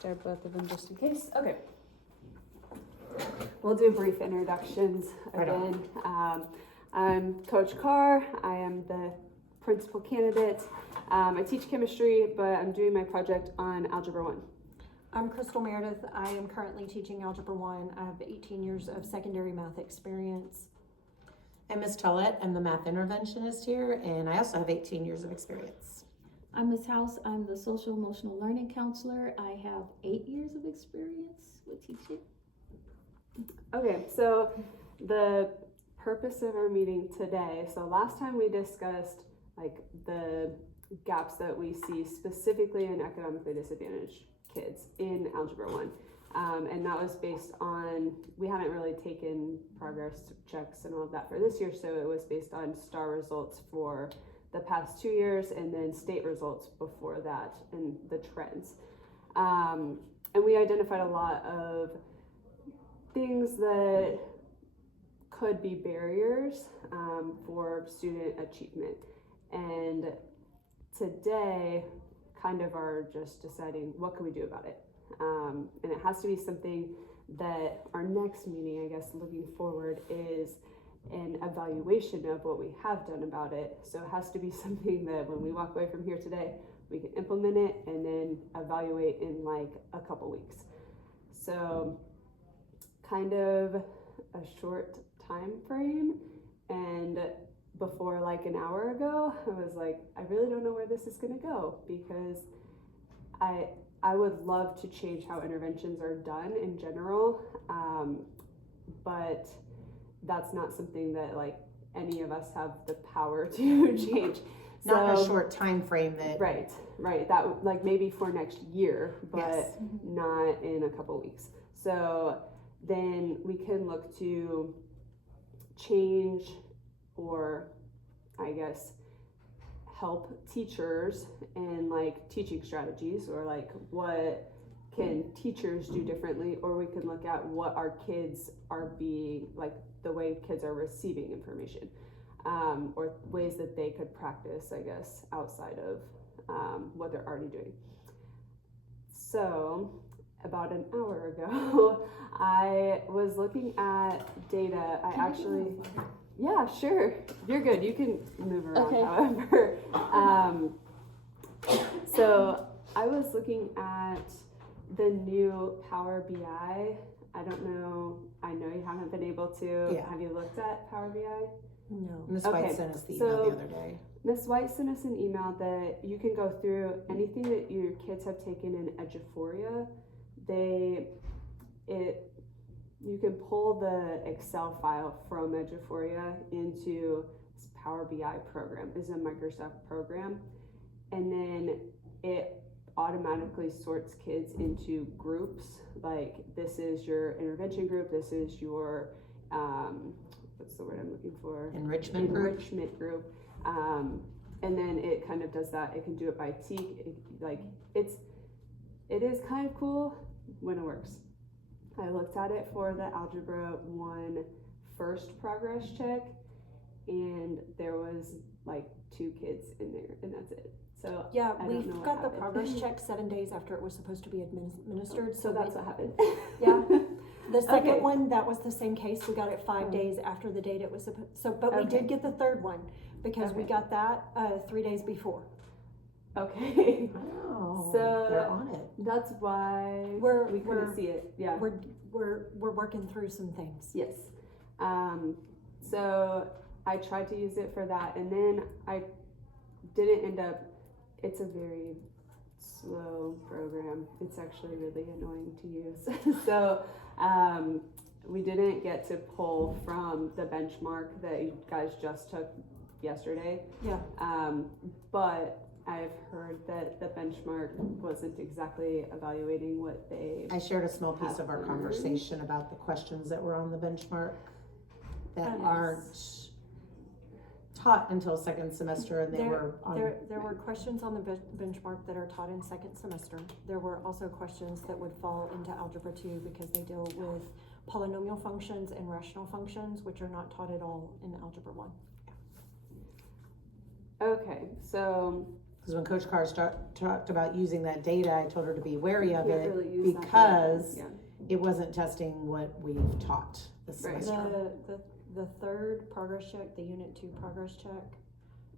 start both of them just in case. Okay. We'll do brief introductions again. I'm Coach Carr. I am the principal candidate. I teach chemistry, but I'm doing my project on Algebra 1. I'm Crystal Meredith. I am currently teaching Algebra 1. I have 18 years of secondary math experience. I'm Ms. Tollett. I'm the math interventionist here, and I also have 18 years of experience. I'm Ms. House. I'm the social emotional learning counselor. I have 8 years of experience with teaching. Okay, so the purpose of our meeting today, so last time we discussed like the gaps that we see specifically in economically disadvantaged kids in Algebra 1. And that was based on, we haven't really taken progress checks and all of that for this year, so it was based on STAR results for the past 2 years and then state results before that and the trends. And we identified a lot of things that could be barriers for student achievement. And today kind of are just deciding what can we do about it. And it has to be something that our next meeting, I guess, looking forward, is an evaluation of what we have done about it. So it has to be something that when we walk away from here today, we can implement it and then evaluate in like a couple weeks. So kind of a short time frame, and before like an hour ago, I was like, I really don't know where this is gonna go, because I would love to change how interventions are done in general, but that's not something that like any of us have the power to change. Not in a short time frame that. Right. That like maybe for next year, but Yes. not in a couple weeks. So then we can look to change, or I guess help teachers in like teaching strategies, or like what can teachers do differently, or we can look at what our kids are being, like the way kids are receiving information, or ways that they could practice, I guess, outside of what they're already doing. So about an hour ago, I was looking at data. I actually, yeah, sure, you're good. You can move around, Okay. however. So I was looking at the new Power BI. I don't know, I know you haven't been able to. Yeah. Have you looked at Power BI? No. Ms. Okay, White sent us the so- email the other day. Ms. White sent us an email that you can go through anything that your kids have taken in Eduphoria. You can pull the Excel file from Eduphoria into this Power BI program. It's a Microsoft program, and then it automatically sorts kids into groups. Like, this is your intervention group, this is your what's the word I'm looking for? Enrichment group. And then it kind of does that. It can do it by TEAC. It is kind of cool when it works. I looked at it for the Algebra 1 first progress check, and there was like 2 kids in there, and that's it. So Yeah, I we don't know what got the happened. progress check 7 days after it was supposed to be administered. So that's what happened. Yeah. The second Okay. one, that was the same case. We got it 5 Oh. days after the date it was supposed. So, but we Okay. did get the third one because we Okay. got that 3 days before. Okay. Oh, So- they're on it. That's why we couldn't we're- see it. Yeah. We're working through some things. Yes. So I tried to use it for that, and then I didn't end up. It's a very slow program. It's actually really annoying to use. So we didn't get to pull from the benchmark that you guys just took yesterday. Yeah. But I've heard that the benchmark wasn't exactly evaluating what they. I shared a small piece of our Have conversation about the questions that were on the benchmark that Yes. aren't taught until second semester, and they were on. There were questions on the benchmark that are taught in second semester. There were also questions that would fall into Algebra 2 because they deal with polynomial functions and rational functions, which are not taught at all in Algebra 1. Okay, so Because when Coach Carr talked about using that data, I told her to be wary of Can't it really use that because data. it wasn't testing what we've taught this Right. semester. The third progress check, the Unit 2 progress check,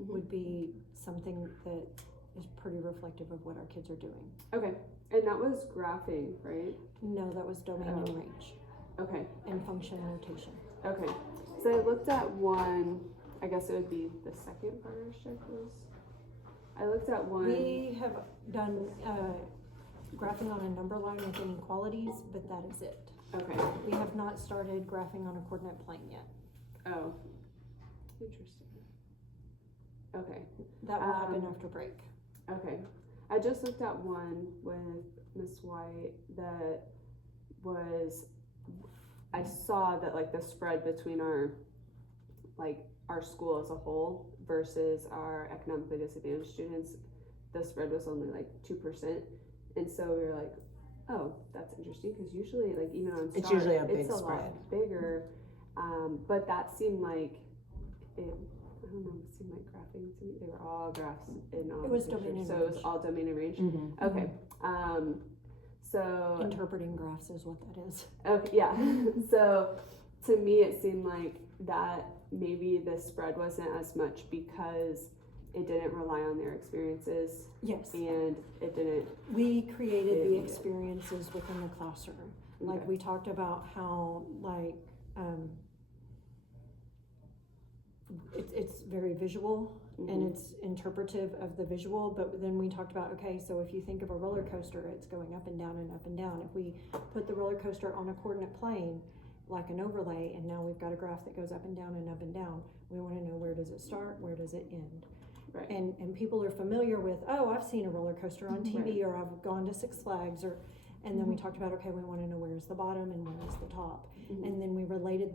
Mhm. would be something that is pretty reflective of what our kids are doing. Okay, and that was graphing, right? No, that was domain Oh. and range Okay, and function notation. okay. So I looked at one, I guess it would be the second progress check was, I looked at one. We have done graphing on a number line with inequalities, but that is it. Okay, We have not started graphing on a coordinate plane yet. oh, interesting. Okay, That will happen Um, after break. okay. I just looked at one with Miss White that was, I saw that like the spread between our school as a whole versus our economically disadvantaged students, the spread was only like 2%. And so we were like, oh, that's interesting, because usually like even on It's STAR, usually a big it's a spread. lot bigger. But that seemed like it, I don't know, it seemed like graphing to me. They were all graphs in all It was the domain pictures, and so it was range. all domain and range. Mm-hmm. Okay. So Interpreting graphs is what that is. okay, yeah. So to me, it seemed like that maybe the spread wasn't as much because it didn't rely on their experiences Yes. and it didn't. We created the Yeah. experiences within the classroom. Like Okay. we talked about how it's very visual and Mhm. it's interpretive of the visual, but then we talked about, okay, so if you think of a roller coaster, it's going up and down and up and down. If we put the roller coaster on a coordinate plane, like an overlay, and now we've got a graph that goes up and down and up and down, we want to know, where does it start, where does it end? Right. And people are familiar with, oh, I've seen a roller coaster on TV, or I've gone to Six Flags, or, and then we talked about, okay, we want to know where's the bottom and where is the top. Mhm. And then we related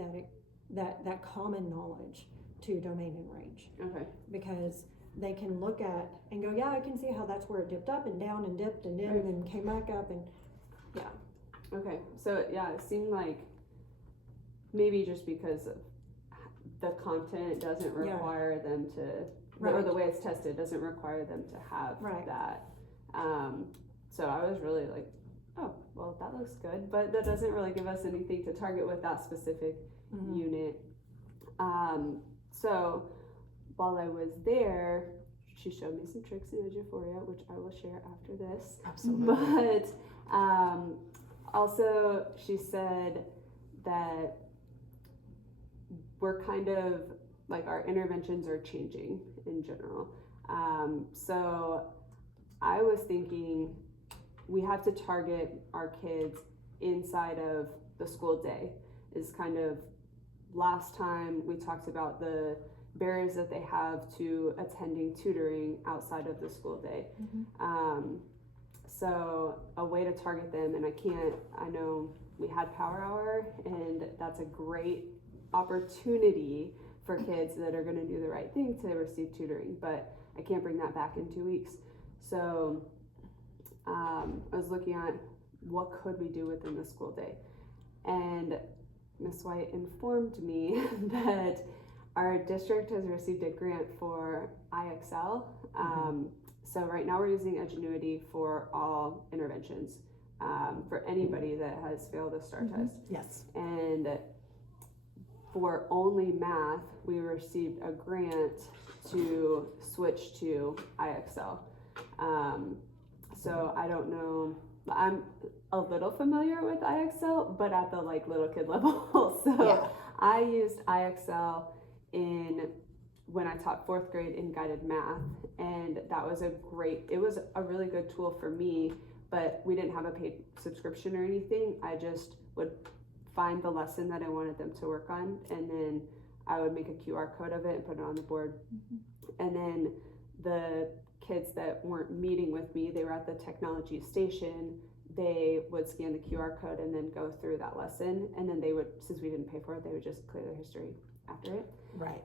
that common knowledge to domain and range, Okay. because they can look at and go, yeah, I can see how that's where it dipped up and down and dipped and then Right. and came back up, and yeah. Okay. So yeah, it seemed like maybe just because of the content doesn't Yeah. require them to, or Right. the way it's tested doesn't require them to have Right. that. So I was really like, oh, well, that looks good, but that doesn't really give us anything to target with that specific Mhm. unit. So while I was there, she showed me some tricks in Eduphoria, which I will share after this. Absolutely. But also she said that we're kind of like our interventions are changing in general. So I was thinking we have to target our kids inside of the school day. Is kind of, last time we talked about the barriers that they have to attending tutoring outside of the school day. So a way to target them, and I know we had Power Hour, and that's a great opportunity for kids that are going to do the right thing to receive tutoring, but I can't bring that back in 2 weeks. So I was looking at what could we do within the school day, and Ms. White informed me that our district has received a grant for IXL. So right now we're using Edgenuity for all interventions, for anybody that has failed a STAR test. Yes. And for only math, we received a grant to switch to IXL. So I don't know, I'm a little familiar with IXL, but at the like little kid level. So Yeah. I used IXL when I taught 4th grade in guided math, and that was it was a really good tool for me, but we didn't have a paid subscription or anything. I just would find the lesson that I wanted them to work on, and then I would make a QR code of it and put it on the board. And then the kids that weren't meeting with me, they were at the technology station, they would scan the QR code and then go through that lesson, and then they would, since we didn't pay for it, they would just clear their history after it. Right.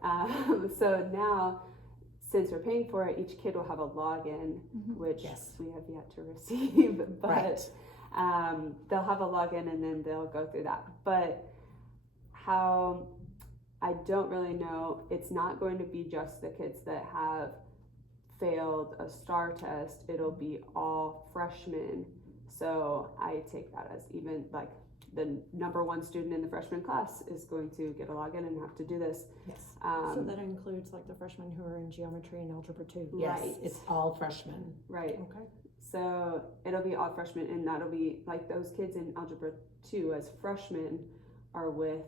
So now, since we're paying for it, each kid will have a login, which Yes. we have yet to receive, but Right. they'll have a login and then they'll go through that. But how, I don't really know. It's not going to be just the kids that have failed a STAR test, it'll be all freshmen. So I take that as even like the number one student in the freshman class is going to get a login and have to do this. Yes. So that includes like the freshmen who are in geometry and algebra 2. Yes, Right. it's all freshmen. Right. Okay. So it'll be all freshmen, and that'll be like those kids in algebra 2 as freshmen are with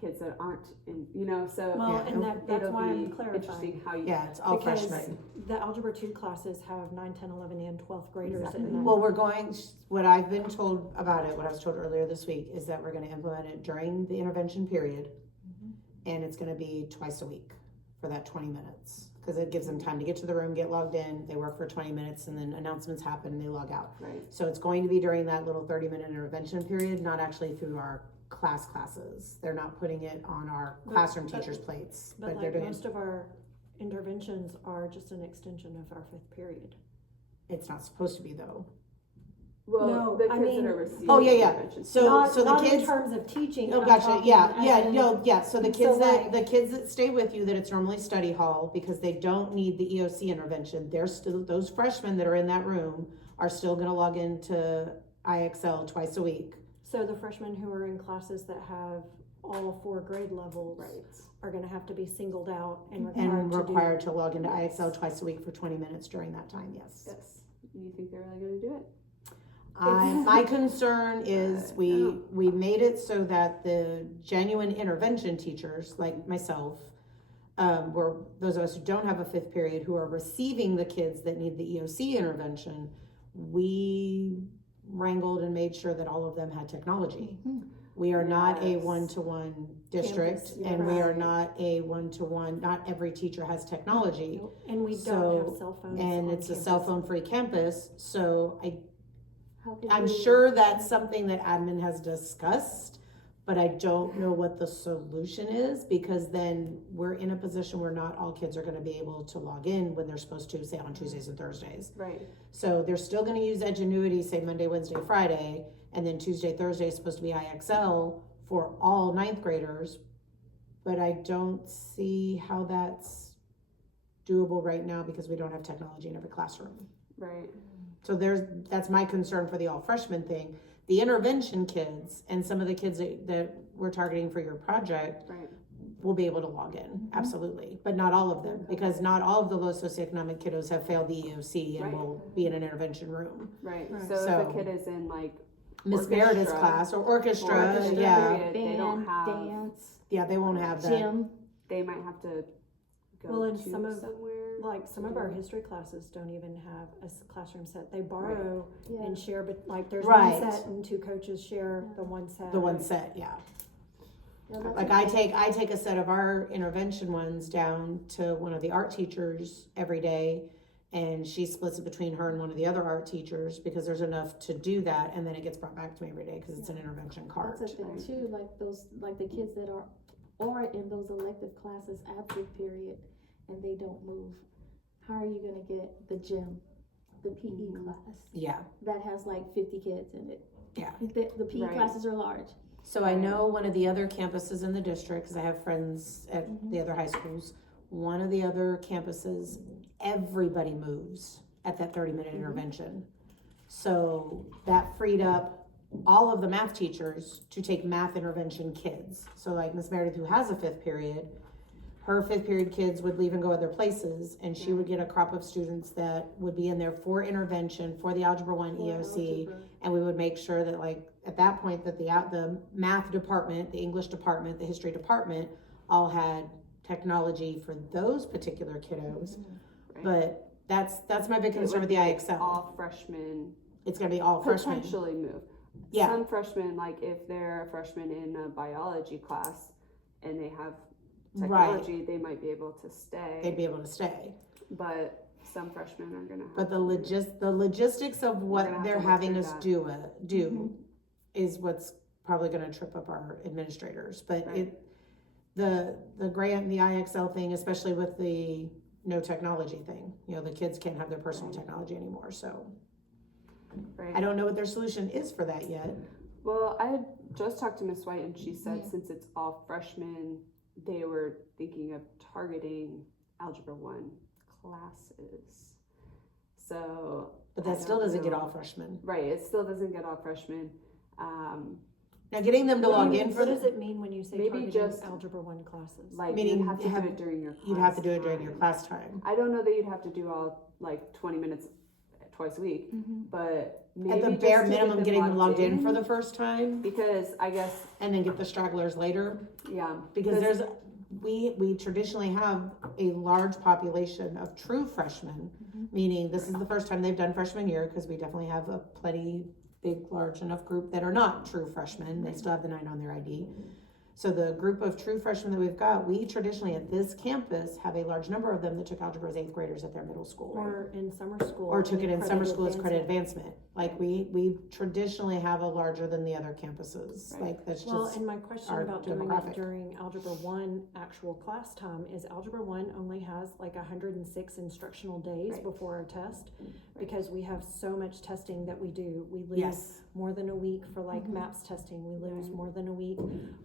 kids that aren't in, so Well, Yeah. and that's it'll why I'm be clarifying. interesting how you. Yeah, it's all Because freshmen. the algebra 2 classes have 9, 10, 11, and 12th graders Exactly. in them. Well, what I've been told about it, what I was told earlier this week, is that we're gonna implement it during the intervention period. And it's gonna be twice a week for that 20 minutes. Cause it gives them time to get to the room, get logged in, they work for 20 minutes, and then announcements happen and they log out. Right. So it's going to be during that little 30-minute intervention period, not actually through our classes. They're not putting it on our classroom teachers' plates, But they're like doing, most of our interventions are just an extension of our 5th period. it's not supposed to be though. Well, No, the I kids mean- that are receiving Oh, yeah. intervention. So not the not kids. in terms of teaching. Oh, I'm gotcha, talking yeah, as yeah, in- no, yeah, so the So, kids like- the kids that stay with you, that it's normally study hall, because they don't need the EOC intervention, they're still, those freshmen that are in that room are still gonna log into IXL twice a week. So the freshmen who are in classes that have all 4 grade levels Right. are gonna have to be singled out and And required required to to log into IXL twice a week for 20 minutes during that time, yes. Yes. You think they're really going to do it? My concern is we made it so that the genuine intervention teachers, like myself, were those of us who don't have a 5th period, who are receiving the kids that need the EOC intervention, we wrangled and made sure that all of them had technology. We are not a Yes. one-to-one district, Campus, and we are right. not a one-to-one, not every teacher has technology. do. And we So- don't have cell phones. And on it's a campus. cell phone free campus, so How could I'm we- sure that's something that admin has discussed, but I don't know what the solution is, because then we're in a position where not all kids are gonna be able to log in when they're supposed to, say on Tuesdays and Thursdays. Right. So they're still gonna use Edgenuity, say Monday, Wednesday, Friday, and then Tuesday, Thursday is supposed to be IXL for all 9th graders. But I don't see how that's doable right now, because we don't have technology in every classroom. Right. So that's my concern for the all freshmen thing. The intervention kids and some of the kids that we're targeting for your project Right. will be able to log in, absolutely, but not all of them, because not all of the low socioeconomic kiddos have failed the EOC and Right. will be in an intervention room. Right. Right. So, if So- a kid is in like Miss Meredith's Orchestra. class or orchestra, Orchestra yeah, period, they don't Band, have. dance, yeah, they won't have that. gym. They might have to go Well, and to some of- somewhere. Like some of our history classes don't even have a classroom set. They borrow Yeah. and share, but like there's Right. one set and 2 coaches share the one set. The one set, yeah. Yeah, that's Like a- I take a set of our intervention ones down to one of the art teachers every day, and she splits it between her and one of the other art teachers, because there's enough to do that, and then it gets brought back to me every day because it's an intervention cart. That's a thing too, like the kids that are in those elective classes after period and they don't move. How are you gonna get the gym, the PE class Yeah, that has like 50 kids in it? yeah. The PE Right. classes are large. So I know one of the other campuses in the district, because I have friends at the other high schools, one of the other campuses, everybody moves at that 30-minute intervention. So that freed up all of the math teachers to take math intervention kids. So like Miss Meredith, who has a 5th period, her 5th period kids would leave and go other places, and she would get a crop of students that would be in there for intervention for the Algebra 1 EOC, and we would make sure that like at that point that the math department, the English department, the history department all had technology for those particular kiddos. Right. But that's my big It concern would with the be IXL. all freshmen It's gonna be all freshmen. potentially move. Yeah. Some freshmen, like if they're a freshman in a biology class and they have technology, they might be able to stay. They'd be able to stay. But some freshmen are gonna have. But the to- logistics of gonna what have they're to work having through us that. do is what's probably gonna trip up our administrators. But Right. the grant and the IXL thing, especially with the no technology thing, the kids can't have their personal technology anymore, so. Right. I don't know what their solution is for that yet. Well, I had just talked to Miss White, and she said Yeah. since it's all freshmen, they were thinking of targeting Algebra 1 classes. So. But I that still don't doesn't get know. all freshmen. Right, it still doesn't get all freshmen. Now, getting them to log in for What does it mean when you say Maybe targeting just, Algebra 1 classes? like, Meaning you'd have to have- do it during your class you'd have to do it during your time. class time. I don't know that you'd have to do all, like, 20 minutes twice a week, but maybe At the just bare to minimum, get getting them logged in for in, the first time, because I guess, and then get the stragglers later. yeah. Because we traditionally have a large population of true freshmen, meaning this is the first time they've done freshman year, because we definitely have a plenty big, large enough group that are not true freshmen. They still have the 9 on their ID. So the group of true freshmen that we've got, we traditionally at this campus have a large number of them that took algebra as 8th graders at their middle school. Or in summer school. Or took it in summer credit school as credit advancement. advancement. Like we traditionally have a larger than the other campuses. Right. Like that's Well, just, and my question our about doing demographic. it during Algebra 1 actual class time is Algebra 1 only has like 106 instructional days Right. before our test, Right. because we have so much testing that we do. We lose yes, more than a week for like MAPS testing. We lose Right. more than a week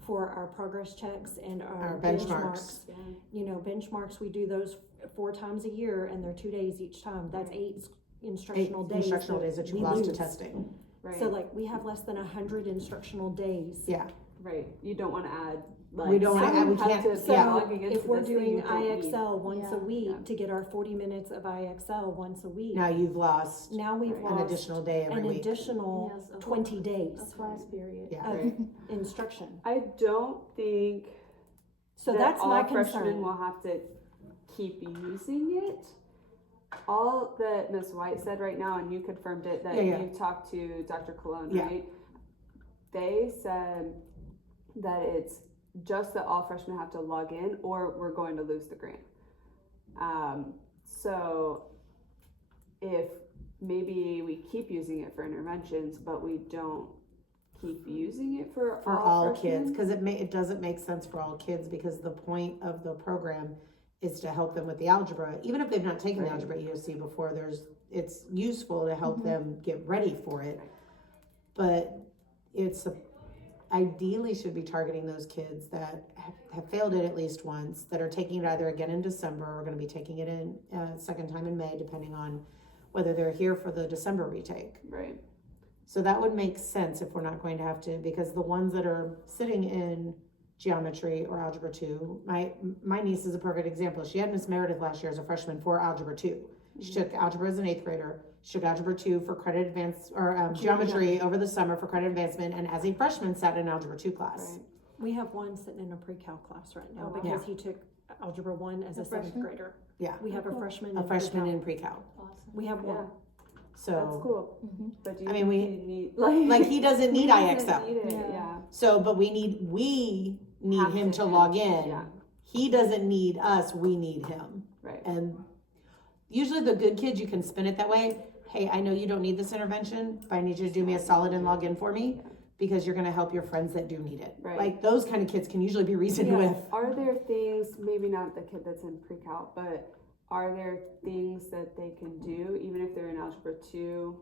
for our progress checks and our Our benchmarks. Yeah. You know, benchmarks, we do those 4 times a year and they're 2 days each time. That's 8 8 instructional days. instructional days that you we lost to lose. testing. Right, So like we have less than 100 instructional days. Yeah, right. You don't want to add, like. We don't wanna some add- we have can't- to be yeah. logging into If we're this thing doing you don't need. IXL once a Yeah. week Yeah. to get our 40 minutes of IXL once a week, now you've lost now we've Right. an lost additional day every an week. additional Yes, a 20 A days class period. Yeah. of Right. instruction. I don't think So that that's all my freshmen concern. will have to keep using it. All that Ms. White said right now, and you confirmed it, that Yeah. you talked to Dr. Cologne, Yeah. right? They said that it's just that all freshmen have to log in, or we're going to lose the grant. So if maybe we keep using it for interventions, but we don't keep using it for all kids, freshmen? because it doesn't make sense for all kids, because the point of the program is to help them with the algebra. Even if they've not taken the Right. algebra EOC before, it's useful to help them get ready for it. Right. But ideally should be targeting those kids that have failed it at least once, that are taking it either again in December or going to be taking it in second time in May, depending on whether they're here for the December retake. Right. So that would make sense if we're not going to have to, because the ones that are sitting in geometry or algebra 2, my niece is a perfect example. She had Miss Meredith last year as a freshman for algebra 2. She took algebra as an 8th grader. She took algebra 2 for credit advance, or geometry over the summer for credit advancement, and as a freshman sat in algebra 2 class. Right. We have one sitting in a pre-cal class right now Oh, wow. because he took Algebra 1 as a 7th freshman? grader. Yeah, We have a Cool. freshman a in freshman pre-cal. in pre-cal. Awesome. We have Yeah. one. So That's cool. Mhm. But do you I mean, think we- you need, like he doesn't need he doesn't IXL. need it, Yeah. yeah. So, but we need Have him to have- log in. Yeah, He doesn't need us, we need him. right. And usually the good kids, you can spin it that way. Hey, I know you don't need this intervention, but I need you to do me a solid and log in for me, because you're gonna help your friends that do need it. Right. Like those kind of kids can usually be reasoned Yeah. with. Are there things, maybe not the kid that's in pre-cal, but are there things that they can do even if they're in algebra 2?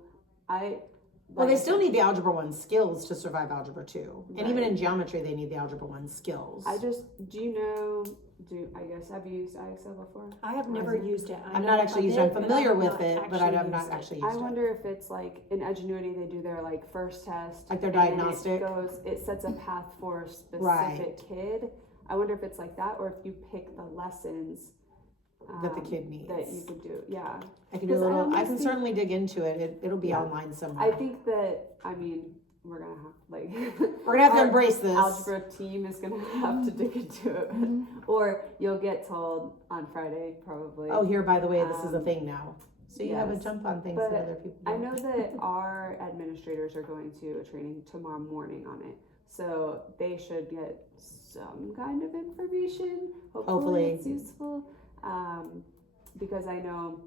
Well, they still need the algebra 1 skills to survive algebra 2. And even Right. in geometry, they need the algebra 1 skills. I guess, have you used IXL before? I have never used it. I'm know not I actually used did, it. I'm but I familiar have with not it, but I have not used it. actually used I it. wonder if it's like in Edgenuity, they do their like first test. Like their and then diagnostic? It sets a path for a specific Right. kid. I wonder if it's like that, or if you pick the lessons That the kid needs. that you could do. Yeah. I can do a 'Cause I little, I almost can think- certainly dig into it. It'll be Yeah. online somewhere. I think that, I mean, we're gonna have like We're gonna have to our embrace this. algebra team is gonna have to dig into it, or you'll get told on Friday probably. Oh, here, by the way, this is a Um, thing now. So you have a yes. jump on things But that other people I don't. know that our administrators are going to a training tomorrow morning on it, so they should get some kind of information. Hopefully. It's useful, because I know,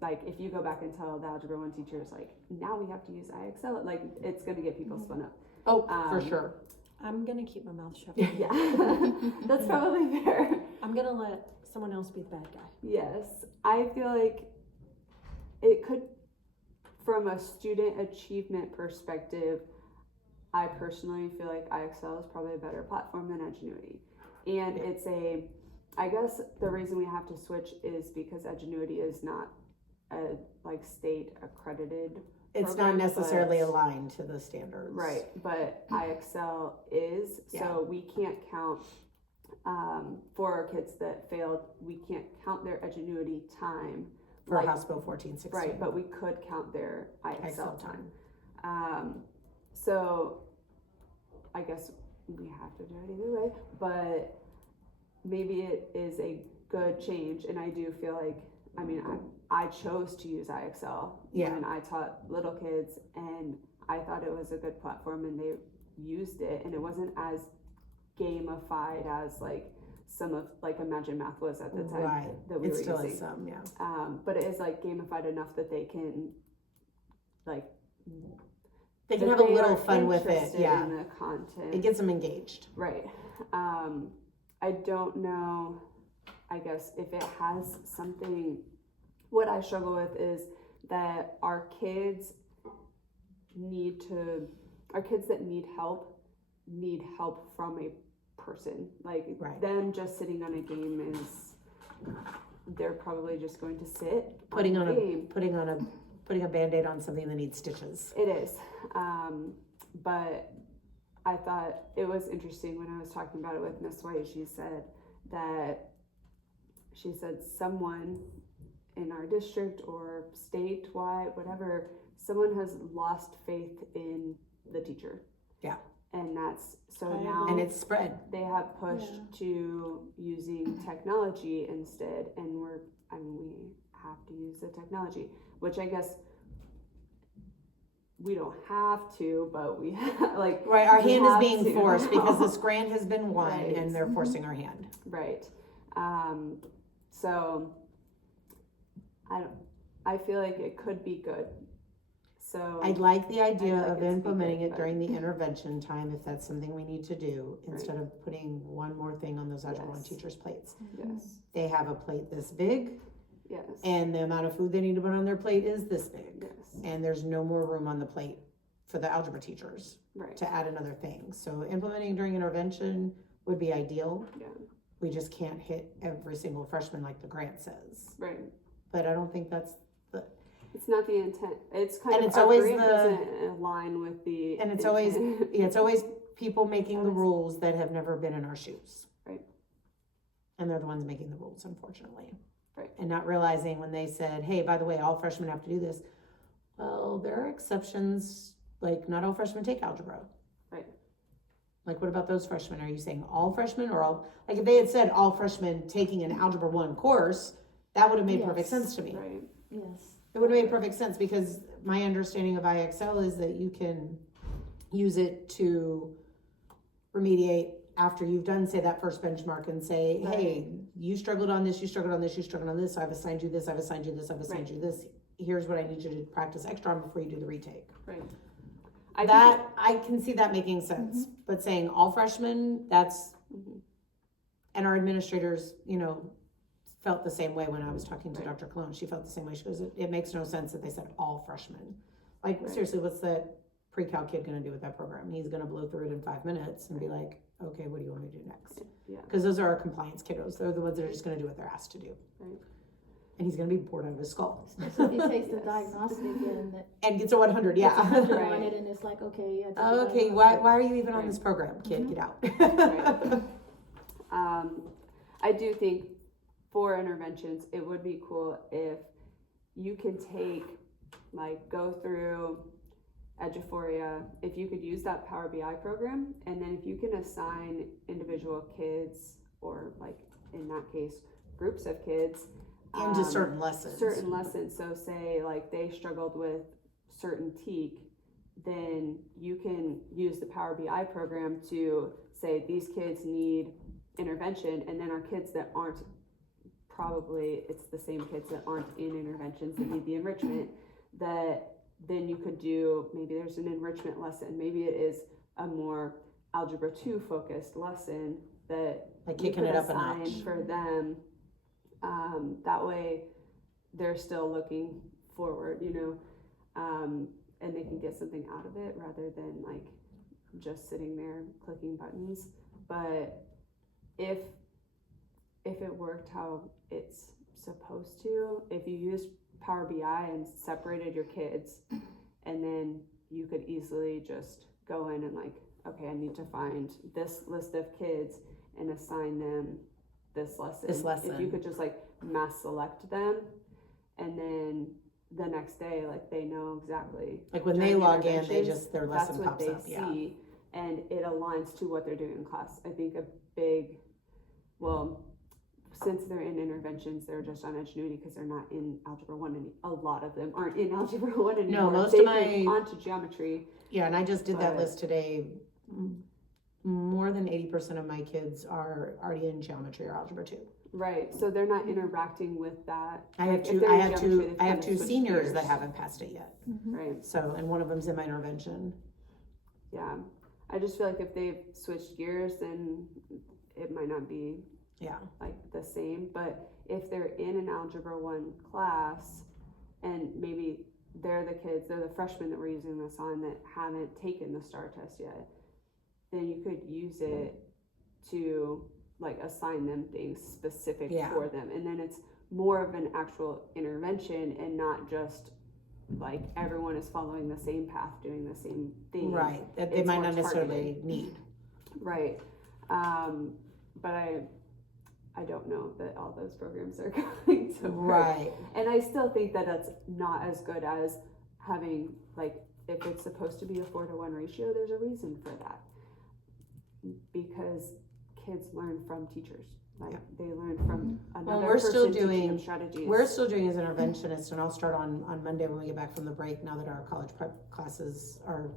like, if you go back and tell the algebra 1 teachers, like, now we have to use IXL, like, it's gonna get people spun up. Oh, for um, sure. I'm gonna keep my mouth shut. Yeah, that's probably fair. I'm gonna let someone else be the bad guy. Yes, I feel like it could, from a student achievement perspective, I personally feel like IXL is probably a better platform than Edgenuity. And Yeah. it's a I guess the reason we have to switch is because Edgenuity is not a like state accredited. It's program, not necessarily but- aligned to the standards. Right, but IXL is, so we can't count, for our kids that failed, we can't count their Edgenuity time. For like- House Bill 1416. Right, but we could count their IXL IXL time. So I guess we have to do it either way, but maybe it is a good change, and I do feel like, I mean, I chose to use IXL when I taught little kids, and I thought it was a good platform, and they used it, and it wasn't as gamified as like some of like Imagine Math was at the time that we were still using. is some, yeah. But it is like gamified enough that they can like They can that have a they little are fun with it, interested yeah. in the content. It gets them engaged. Right. I don't know, I guess, if it has something, what I struggle with is that our kids that need help from a person. Like them just sitting on a game they're probably just going to sit Putting on a game. Putting a Band-Aid on something that needs stitches. It is. But I thought it was interesting when I was talking about it with Miss White. She said someone in our district or statewide, whatever, someone has lost faith in the teacher. Yeah. And that's now. And it's spread. They have pushed to using technology instead, and we have to use the technology, which I guess we don't have to, but we like. Right, our hand is being to. forced because this grant has been won and they're forcing our hand. Right. So I feel like it could be good. So I'd like the idea of implementing it during the intervention time if that's something we need to do, instead of putting one more thing on those Algebra 1 teachers' plates. Yes. They have a plate this big. Yes. And the amount of food they need to put on their plate is this big. Yes. And there's no more room on the plate for the algebra teachers to add another thing. So implementing during intervention would be ideal. Yeah. We just can't hit every single freshman like the grant says. Right. But I don't think that's it's not the intent. It's kind and of it's always grant doesn't align with the and it's intent. it's always people making the rules that have never been in our shoes. Right. And they're the ones making the rules, unfortunately. Right. And not realizing when they said, hey, by the way, all freshmen have to do this. Well, there are exceptions, like not all freshmen take algebra. Right. Like what about those freshmen? Are you saying all freshmen or all, like if they had said all freshmen taking an Algebra 1 course, that would have made perfect sense to me. Right. Yes. It would have made perfect sense because my understanding of IXL is that you can use it to remediate after you've done, say, that first benchmark and say, hey, you struggled on this, you struggled on this, you struggled on this, so I've assigned you this, I've assigned you this, I've assigned you this. Here's what I need you to practice extra on before you do the retake. Right. I can see that making sense, but saying all freshmen, that's, and our administrators, felt the same way when I was talking to Dr. Cologne. She felt the same way. She goes, it makes no sense that they said all freshmen. Like, seriously, what's that pre-cal kid gonna do with that program? He's gonna blow through it in 5 minutes and be like, okay, what do you want me to do next? Yeah. Because those are our compliance kiddos. They're the ones that are just gonna do what they're asked to do. Right. And he's gonna be bored out of his skull. So if he takes the diagnostic and gets a 100, yeah. 100 on it, and it's like, okay, yeah. Okay, why are you even on this program, kid? Get out. I do think for interventions, it would be cool if you can go through Eduphoria, if you could use that Power BI program, and then if you can assign individual kids, or like in that case, groups of kids, into certain lessons. So say like they struggled with certain TEAC, then you can use the Power BI program to say these kids need intervention, and then our kids that aren't, probably it's the same kids that aren't in interventions that need the enrichment, that then you could do, maybe there's an enrichment lesson, maybe it is a more Algebra 2 focused lesson that like kicking it up a notch for them. That way they're still looking forward, and they can get something out of it rather than like just sitting there clicking buttons. But if if it worked how it's supposed to, if you used Power BI and separated your kids, and then you could easily just go in and like, okay, I need to find this list of kids and assign them this lesson. If you could just like mass select them, and then the next day, like they know exactly. Like when they log in, their lesson pops up. That's what they see, and it aligns to what they're doing in class. I think since they're in interventions, they're just on Edgenuity because they're not in Algebra 1, and a lot of them aren't in Algebra 1 anymore. No, most they of my onto geometry. Yeah, and I just did that list today. More than 80% of my kids are already in geometry or Algebra 2. Right, so they're not interacting with that. I have two seniors that haven't passed it yet. Right. So, and one of them's in my intervention. Yeah, I just feel like if they've switched gears, then it might not be like the same. But if they're in an Algebra 1 class, and maybe they're the freshmen that we're using this on that haven't taken the STAR test yet, then you could use it to like assign them things specific for them, and then it's more of an actual intervention and not just like everyone is following the same path doing the same thing, right, that they might not necessarily need, right. But I don't know that all those programs are going to work. Right, and I still think that that's not as good as having, like, if it's supposed to be a 4-to-1 ratio, there's a reason for that, because kids learn from teachers. Like they learn from another person teaching them strategies. We're still doing as interventionists, and I'll start on Monday when we get back from the break, now that our college prep classes are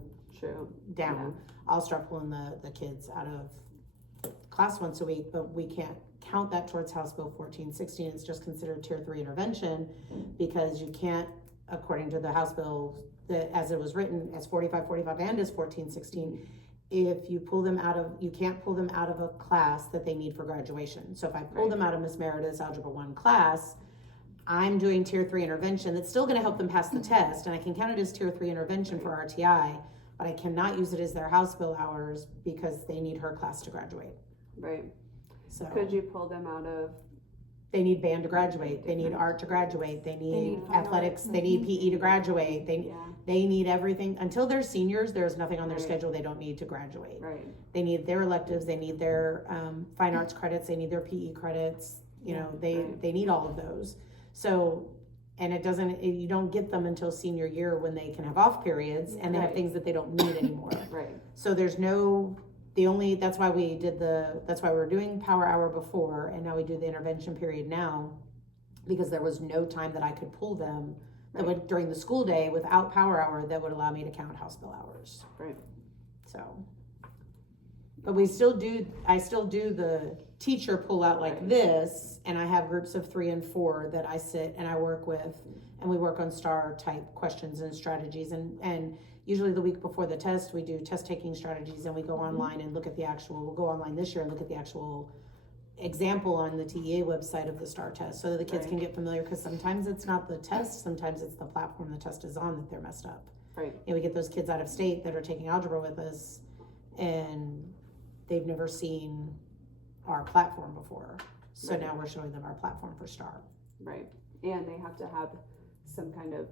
down. I'll start pulling the kids out of class once a week, but we can't count that towards House Bill 1416. It's just considered Tier 3 intervention because you can't, according to the House Bill, as it was written, as 4545 and as 1416, if you pull them out of, you can't pull them out of a class that they need for graduation. So if I pull them out of Ms. Merida's Algebra 1 class, I'm doing Tier 3 intervention that's still going to help them pass the test, and I can count it as Tier 3 intervention for RTI, but I cannot use it as their House Bill hours because they need her class to graduate. Right. So could you pull them out of? They need band to graduate. They need art to graduate. They need athletics. They need PE to graduate. They need everything. Until they're seniors, there's nothing on their schedule they don't need to graduate. Right. They need their electives. They need their fine arts credits. They need their PE credits. You know, they need all of those. So, and you don't get them until senior year when they can have off periods and they have things that they don't need anymore. Right. So there's that's why we're doing power hour before, and now we do the intervention period now, because there was no time that I could pull them that would, during the school day without power hour, that would allow me to count House Bill hours. Right. So, but I still do the teacher pull out like this, and I have groups of 3 and 4 that I sit and I work with, and we work on STAR type questions and strategies, and usually the week before the test, we do test taking strategies, and we go online and look at we'll go online this year and look at the actual example on the TEA website of the STAR test so that the kids can get familiar, because sometimes it's not the test, sometimes it's the platform the test is on that they're messed up. Right. And we get those kids out of state that are taking algebra with us, and they've never seen our platform before. So now we're showing them our platform for STAR. Right. And they have to have some kind of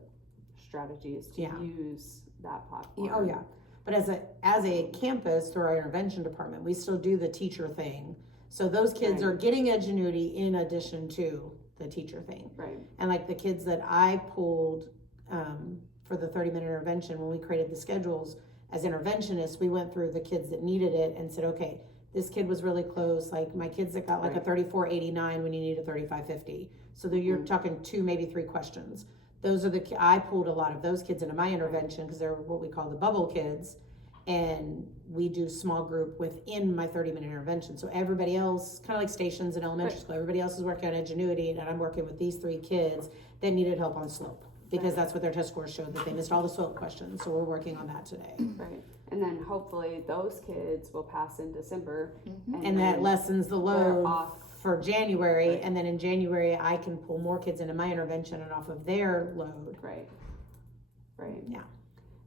strategies to use that platform. Oh yeah. But as a campus, through our intervention department, we still do the teacher thing. So those kids are getting Edgenuity in addition to the teacher thing. Right. And like the kids that I pulled for the 30-minute intervention, when we created the schedules as interventionists, we went through the kids that needed it and said, okay, this kid was really close. Like my kids that got like a 3489 when you need a 3550. So that you're talking 2, maybe 3 questions. Those are I pulled a lot of those kids into my intervention because they're what we call the bubble kids, and we do small group within my 30-minute intervention. So everybody else, kind of like stations in elementary school, everybody else is working on Edgenuity, and I'm working with these 3 kids that needed help on slope because that's what their test scores showed, that they missed all the slope questions. So we're working on that today. Right. And then hopefully those kids will pass in December. And that lessens the load for January, and then in January I can pull more kids into my intervention and off of their load. Right. Yeah.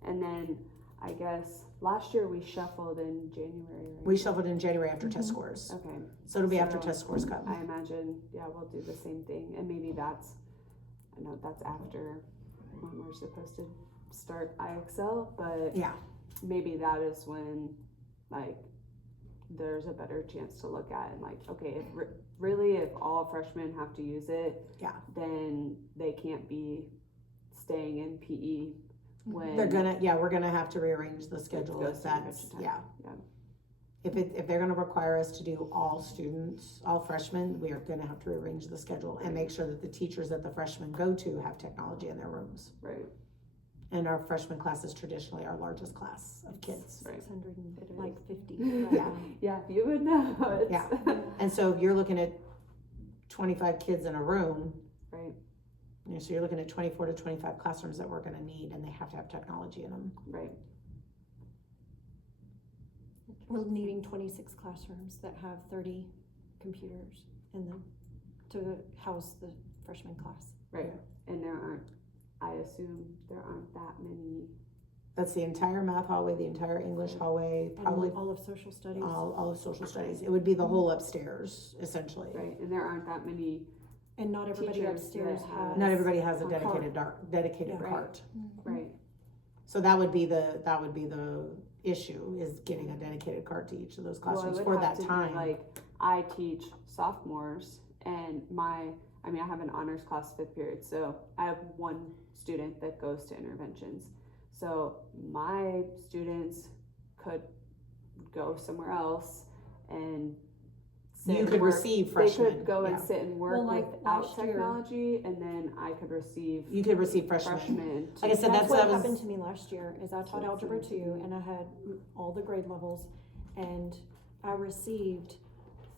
And then I guess last year we shuffled in January, right? We shuffled in January after test scores. Okay, So it'll be after So, test scores come. I imagine, yeah, we'll do the same thing, and maybe that's, I know that's after when we're supposed to start IXL, but Yeah. maybe that is when, like, there's a better chance to look at and like, okay, if really if all freshmen have to use it, Yeah. then they can't be staying in PE when We're gonna have to rearrange the schedule goes if to that's, intervention yeah. time. If they're gonna require us to do all students, all freshmen, we are gonna have to rearrange the schedule and make sure that the teachers that the freshmen go to have technology in their rooms. Right. And our freshman class is traditionally our largest class of kids. Right. 650. Yeah. Yeah, you would know. It's, Yeah. And so if you're looking at 25 kids in a room, Right. you know, so you're looking at 24 to 25 classrooms that we're gonna need, and they have to have technology in them. Right. We're needing 26 classrooms that have 30 computers in them to house the freshman class. Right. And there aren't, I assume there aren't that many. That's the entire math hallway, the entire English hallway, probably And all of social studies. all of social studies. It would be the whole upstairs, essentially. Right. And there aren't that many. And not everybody Teachers upstairs that has. Not everybody has a a cart. dedicated Yeah. cart. Right. So that would be the issue, is getting a dedicated cart to each of those classrooms Well, it for would have that to time. be like, I teach sophomores, and I have an honors class 5th period, so I have one student that goes to interventions. So my students could go somewhere else and sit You and could work. receive They freshmen. could go and yeah. sit and work Well, like without last year- technology, and then I could receive You could receive freshmen. freshmen. Like I said, That's that what was- happened to me last year, is I taught So algebra 2, 17. and I had all the grade levels, and I received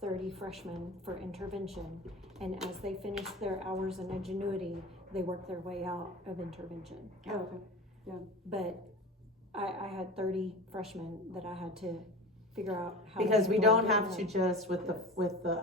30 freshmen for intervention, and as they finished their hours in ingenuity, they worked their way out of intervention. Oh, okay. But I had 30 freshmen that I had to figure out how. Because we handle don't and get have to in. just, with the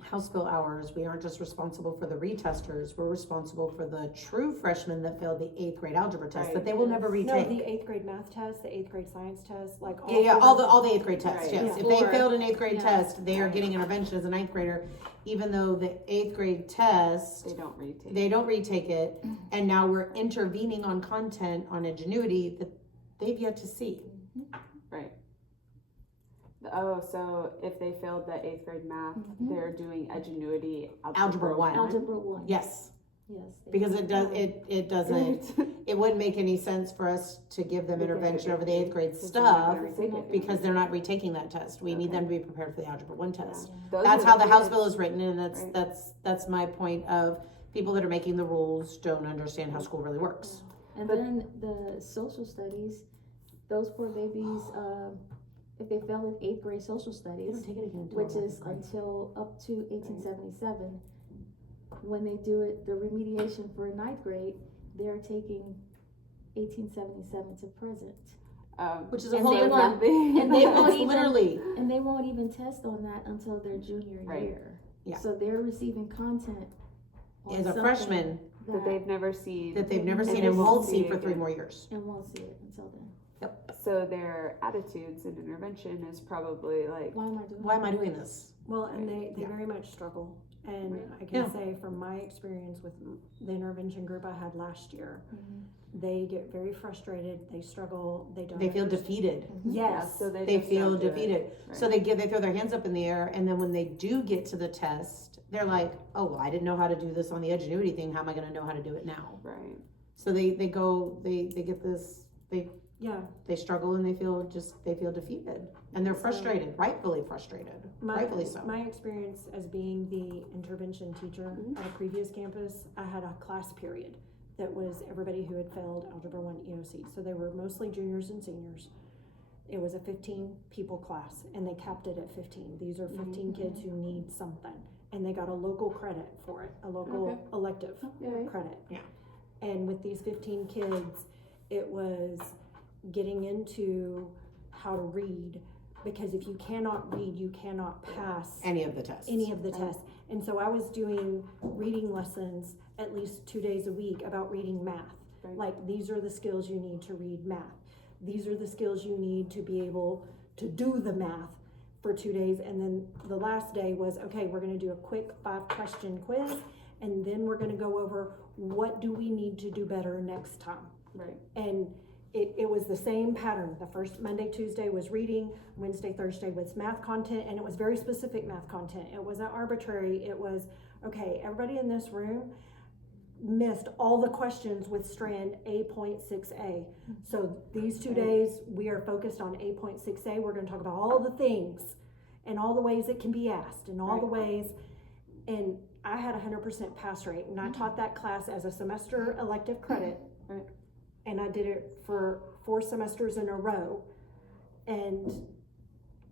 House bill hours, we aren't just responsible for the retesters, we're responsible for the true freshmen that failed the 8th grade algebra test, that Right. they will never No, retake. the 8th grade math test, the 8th grade science test, like all. Yeah, four- all the 8th grade tests, Right. yes. Yeah. If they Or- failed an 8th grade yeah. test, they are Right. getting intervention as a 9th grader, even though the 8th grade test, They don't retake. they don't retake it, and now we're intervening on content on ingenuity that they've yet to see. Right. Oh, so if they failed the 8th grade math, they're doing Edgenuity Algebra 1. Algebra 1. Yes, Yes. they- because it doesn't, it wouldn't make any sense for us to give them Because intervention it- over the 8th grade because they're not stuff, gonna retake it. because they're not retaking that test. We need Okay. them to be prepared for the algebra 1 test. Those That's are how the House kids- bill is written, and Right. that's my point of people that are making the rules don't understand how school really works. And But- then the social studies, those poor babies, if they fail in 8th grade social studies, take it again which is until up to 1877, when they do it, the remediation for 9th grade, they're taking 1877 to present. Which is a And whole they different won't- and they won't It's even- literally, And they won't even test on that until their junior Right. year. Yeah. So they're receiving content on as a something freshman, that they've never seen. that they've never And seen they and won't won't see see for 3 again. more years. and won't see it until then. So their attitudes and intervention is probably like, Why am I doing Why am I that? doing this? Well, and they Yeah. very much struggle. And Right. I can Yeah. say from my experience with the intervention group I had last year, Mhm. they get very frustrated, they struggle, they don't. They feel understand. defeated. yeah, Yes. so They just feel don't do it. defeated. So they throw their hands up in the air, and then when they do get to the test, they're like, oh, well, I didn't know how to do this on the Edgenuity thing, how am I gonna know how to do it now? Right. So they get this, Yeah, they struggle and they feel defeated, and they're frustrated, rightfully frustrated, rightfully so. my experience as being the intervention teacher Mhm. at a previous campus, I had a class period that was everybody who had failed Algebra 1 EOC. So they were mostly juniors and seniors. It was a 15 people class, and they capped it at 15. These are 15 kids who need something, and they got a local credit for it, a local Okay. elective Yeah. credit. Yeah. And with these 15 kids, it was getting into how to read, because if you cannot read, you cannot pass Any of the tests. any of the tests. And so I was doing reading lessons at least 2 days a week about reading math. Right. Like, these are the skills you need to read math. these are the skills you need to be able to do the math for 2 days. And then the last day was, okay, we're gonna do a quick 5-question quiz, and then we're gonna go over what do we need to do better next time. Right. And it was the same pattern. The first Monday, Tuesday was reading, Wednesday, Thursday was math content, and it was very specific math content. It wasn't arbitrary. It was, okay, everybody in this room missed all the questions with strand A.6a. So these 2 days, we are focused on A.6a. We're gonna talk about all the things and all the ways it can be asked and all the ways. And I had 100% pass rate, and I taught that class as a semester elective credit. Right. And I did it for 4 semesters in a row. And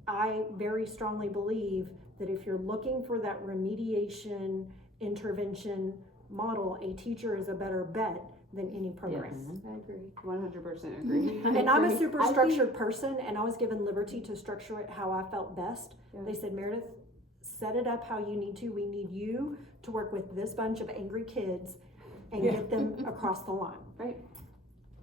I very strongly believe that if you're looking for that remediation intervention model, a teacher is a better bet than any program. Yes. I agree. 100% agree. And I'm a super I think- structured person, and I was given liberty to structure it how I felt best. Yeah. They said, Meredith, set it up how you need to. We need you to work with this bunch of angry kids and get them across the line. Right.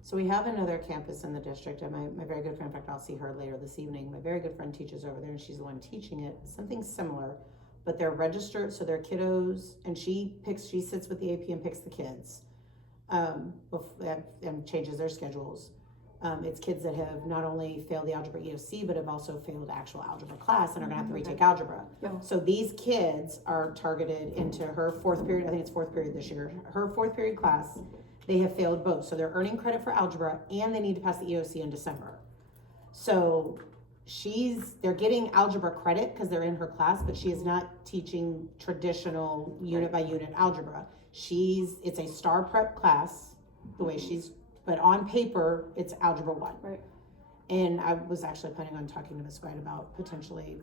So we have another campus in the district, and my very good friend, in fact, I'll see her later this evening. My very good friend teaches over there, and she's the one teaching it, something similar, but they're registered, so they're kiddos, and she sits with the AP and picks the kids, and changes their schedules. It's kids that have not only failed the algebra EOC, but have also failed actual algebra class and are gonna have to retake algebra. Yep. So these kids are targeted into her 4th period, I think it's 4th period this year, her 4th period class. They have failed both, so they're earning credit for algebra and they need to pass the EOC in December. So they're getting algebra credit because they're in her class, but she is not teaching traditional unit by unit algebra. It's a STAR prep class, the way but on paper, it's algebra 1. Right. And I was actually planning on talking to Ms. White about potentially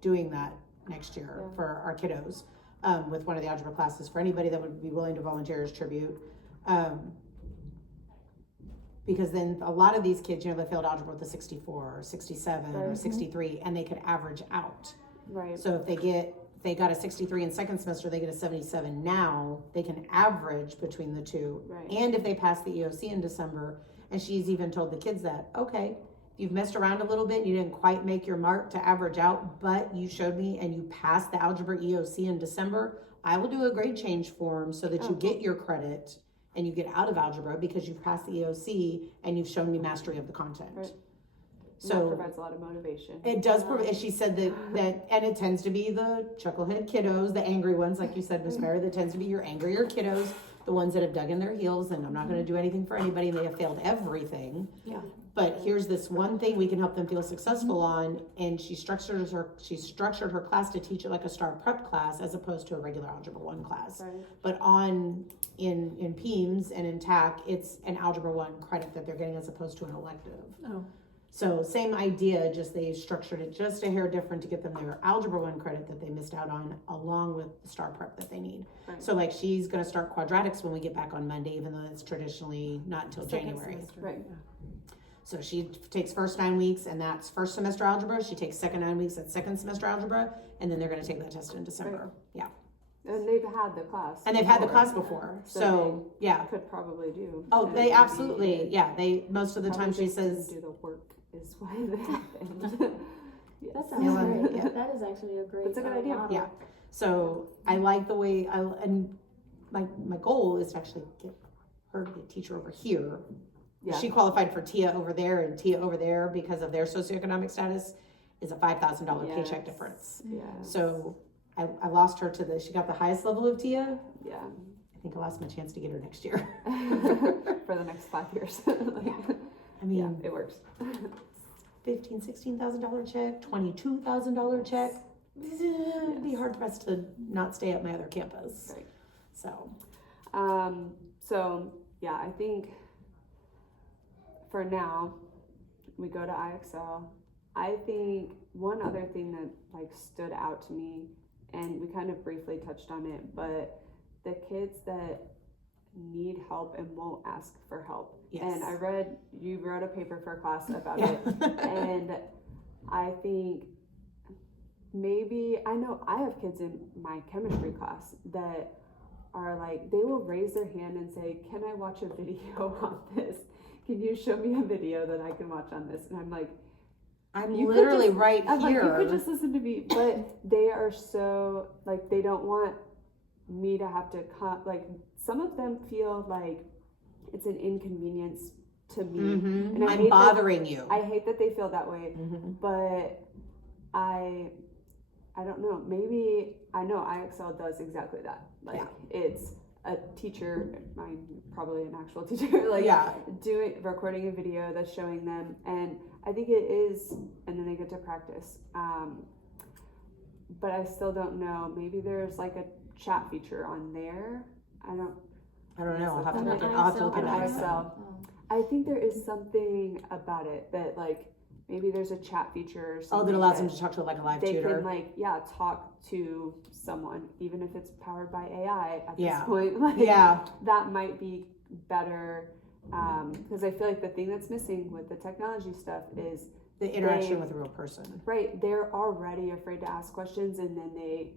doing that next year for our kiddos, with one of the algebra classes for anybody that would be willing to volunteer as tribute. Because then a lot of these kids, they failed algebra with a 64 or 67 or 63, and they could average out. Right. So if they got a 63 in second semester, they get a 77 now, they can average between the two. Right. And if they pass the EOC in December, and she's even told the kids that, okay, if you've messed around a little bit and you didn't quite make your mark to average out, but you showed me and you passed the algebra EOC in December, I will do a grade change form so that you get your credit and you get out of algebra because you've passed the EOC and you've shown me mastery of the content. Right. So that provides a lot of motivation. it does provide, she said that, and it tends to be the chucklehead kiddos, the angry ones, like you said, Miss Mary, that tends to be your angrier kiddos, the ones that have dug in their heels and I'm not gonna do anything for anybody and they have failed everything. Yeah. But here's this one thing we can help them feel successful on, and she structured her class to teach it like a STAR prep class as opposed to a regular algebra 1 class. Right. But in PEAMS and in TAC, it's an algebra 1 credit that they're getting as opposed to an elective. Oh. So same idea, just they structured it just a hair different to get them their algebra 1 credit that they missed out on, along with the STAR prep that they need. Right. So like she's gonna start quadratics when we get back on Monday, even though it's traditionally not until January. Right. So she takes first 9 weeks, and that's first semester algebra. She takes second 9 weeks, that's second semester algebra, and then they're gonna take that test in December. Right. Yeah. And they've had the class. And they've had the before. class before, so yeah. Could probably do. Oh, and they maybe absolutely, yeah, they, most of the probably time she just didn't says, do the work is why it happened. Yes. That Yeah, sounds well, great. yeah. That is actually a great. That's a good idea. model. yeah. So I like the way, and my goal is to actually get her to be a teacher over here. Yeah. She qualified for TIA over there and TIA over there because of their socioeconomic status is a $5,000 paycheck difference. Yeah. So I lost her to she got the highest level of TIA. Yeah. I think I lost my chance to get her next year. For the next 5 years. I mean, Yeah, it works. $16,000 check, $22,000 check. It'd be hard pressed to not stay at my other campus. Right. So, So yeah, I think for now we go to IXL. I think one other thing that stood out to me, and we kind of briefly touched on it, but the kids that need help and won't ask for help. yes. And you wrote a paper for a class about Yeah. it, and I think I know I have kids in my chemistry class that are they will raise their hand and say, can I watch a video on this? can you show me a video that I can watch on this? And I'm like, I'm You could literally just- right I'm like, here. you could just listen to me, but they are so, like, they don't want me to have to like, some of them feel like it's an inconvenience to me. Mhm. And I I'm hate that- bothering you. I hate that they feel that way, Mhm. but I don't know, maybe, I know IXL does exactly that. Like, Yeah. it's a teacher, I'm probably an actual teacher, like, Yeah. recording a video that's showing them, and I think it is, and then they get to practice. But I still don't know, maybe there's like a chat feature on there. I don't know. I'll have to On look the at. I'll have to look at on IXL. IXL. I think there is something about it that, like, maybe there's a chat feature or something. Oh, that allows them to talk to like a live they tutor. can, like, talk to someone, even if it's powered by AI at Yeah. this point. Like, Yeah. that might be better, because I feel like the thing that's missing with the technology stuff is, The interaction with a real person. right, they're already afraid to ask questions, and then they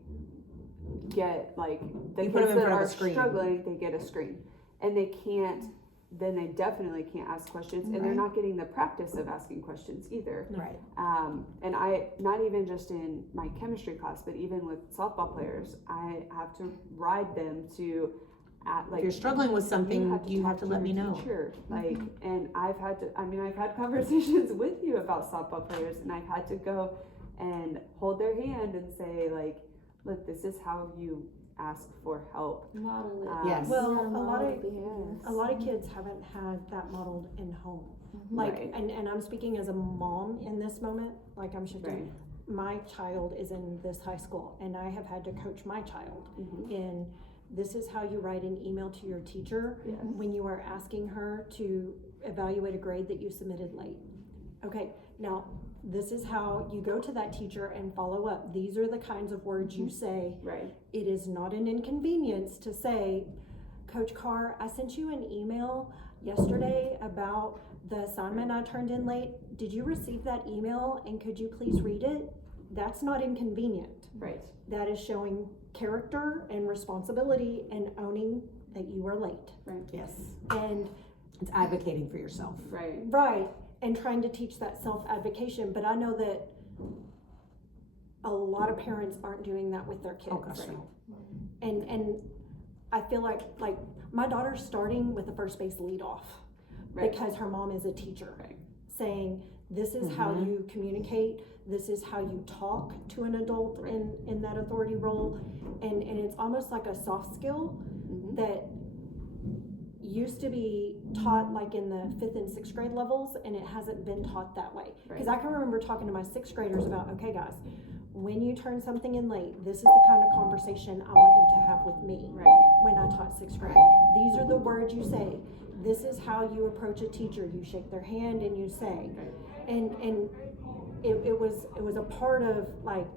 get, like, the You put kids them in that front of are a screen. struggling, they get a screen, and they can't, then they definitely can't ask questions, and they're Right. not getting the practice of asking questions either. Right. And I, not even just in my chemistry class, but even with softball players, I have to ride them to, If you're struggling with something, you have talk to let me your know. teacher. Like, and I've had conversations with you about softball players, and I've had to go and hold their hand and say, like, look, this is how you ask for help. Model it. Yes. Well, Yeah, a lot model of- behaviors. A lot of kids haven't had that modeled in home. Like, Right. and I'm speaking as a mom in this moment, like I'm shifting. Right. My child is in this high school, and I have had to coach my child Mhm. in, this is how you write an email to your teacher Yes. when you are asking her to evaluate a grade that you submitted late. Okay, now, this is how you go to that teacher and follow up. These are the kinds of words you say. Right. It is not an inconvenience to say, Coach Carr, I sent you an email yesterday about the assignment I turned in late. Did you receive that email, and could you please read it? That's not inconvenient. Right. That is showing character and responsibility and owning that you are late. Yes. And It's advocating for yourself. Right. right, and trying to teach that self-advocation, but I know that a lot of parents aren't doing that with their kids. Oh gosh, no. And I feel like my daughter's starting with the first base leadoff Right. because her mom is a teacher, Right. saying this is how you communicate, this is how you talk to an adult Right. in that authority role, and it's almost like a soft skill Mhm. that used to be taught like in the 5th and 6th grade levels, and it hasn't been taught that way. Because I can remember talking to my 6th graders about, okay guys, when you turn something in late, this is the kind of conversation I want you to have with me. Right. When I taught 6th grade, these are the words you say. This is how you approach a teacher. You shake their hand and you say, and it was a part of like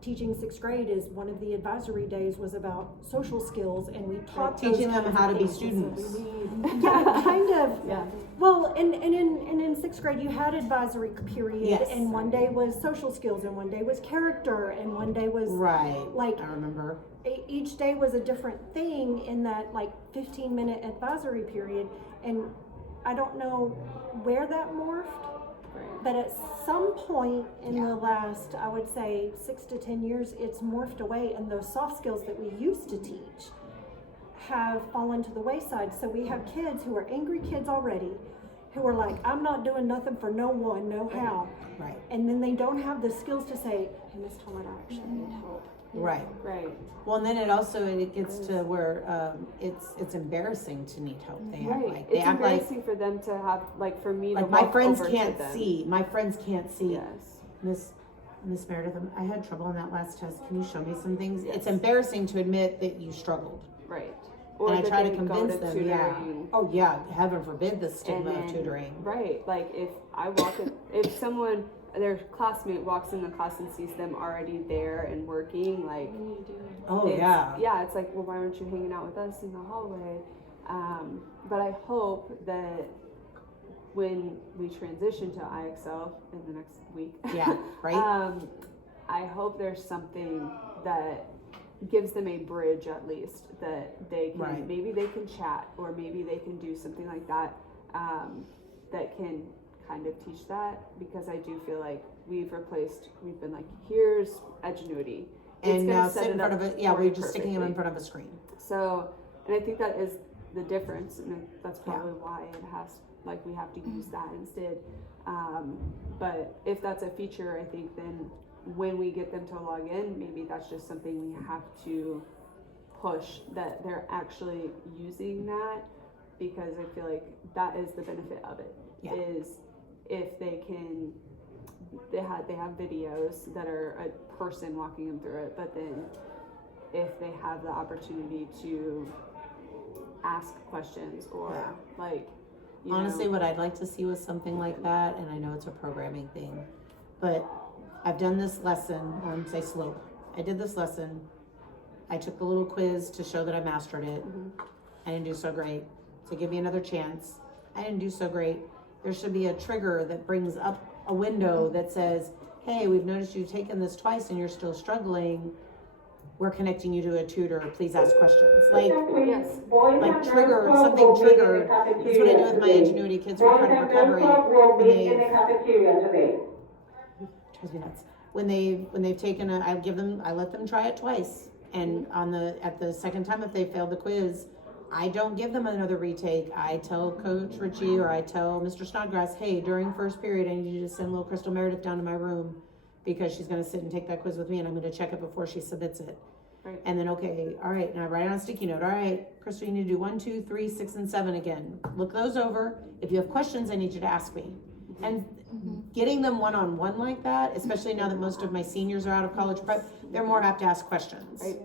teaching 6th grade. Is one of the advisory days was about social skills, and we taught those Teaching them kinds how of to be things. students. Yeah, kind of. Yeah. Well, and in 6th grade you had advisory period, Yes. and one day was social skills, and one day was character, and one day was Right. like I remember. each day was a different thing in that like 15-minute advisory period, and I don't know where that morphed, Right. but at some point in Yeah. the last, I would say 6 to 10 years, it's morphed away, and those soft skills that we used to teach have fallen to the wayside. So we have kids who are angry kids already, who are like, I'm not doing nothing for no one, no how. Right. And then they don't have the skills to say, hey, Miss Todd, I actually need help. Right. Right. Well, and then it gets to where it's embarrassing to need help. They act Right. like they It's act like embarrassing for them to have, like, for me to my walk friends over can't to them. see. My friends can't see. Yes. Miss Meredith, I had trouble on that last test. Can you show me some things? Yes. It's embarrassing to admit that you struggled. Right. And I that try to they go convince them, tutoring. Oh yeah, heaven forbid the stigma And of then- tutoring. Right. Like, if I walk in, if someone, their classmate walks in the class and sees them already there and working, like, What are you doing? Oh it's, yeah. it's like, well, why aren't you hanging out with us in the hallway? But I hope that when we transition to IXL in the next week, Yeah, right? I hope there's something that gives them a bridge, at least, that they can, Right. maybe they can chat, or maybe they can do something like that. that can kind of teach that, because I do feel like we've been like, here's Edgenuity. And now set sit in it front up of it. Yeah, for we're you just sticking them in perfectly. front of a screen. So, and I think that is the difference, and that's probably why it has, like, we have to use that instead. But if that's a feature, I think then when we get them to log in, maybe that's just something we have to push, that they're actually using that, because I feel like that is the benefit of it. Yeah. Is if they have videos that are a person walking them through it, but then if they have the opportunity to ask questions or like, Honestly, what I'd like to see was something like that, and I know it's a programming thing, but I've done this lesson on, say, slope. I did this lesson. I took the little quiz to show that I mastered it. I didn't do so great. So give me another chance. I didn't do so great. There should be a trigger that brings up a window that says, hey, we've noticed you've taken this twice and you're still struggling. We're connecting you to a tutor. Please ask questions. Like trigger, something triggered. That's what I do with my Ingenuity kids for credit recovery. When they've, drives me nuts. When they've taken I let them try it twice. And at the second time, if they failed the quiz, I don't give them another retake. I tell Coach Richie or I tell Mr. Snodgrass, hey, during first period, I need you to send little Crystal Meredith down to my room, because she's going to sit and take that quiz with me, and I'm going to check it before she submits it. Right. And then, okay, all right, now write on a sticky note. All right, Crystal, you need to do 1, 2, 3, 6, and 7 again. Look those over. If you have questions, I need you to ask me. And getting them one-on-one like that, especially now that most of my seniors are out of college prep, they're more apt to ask questions. Right.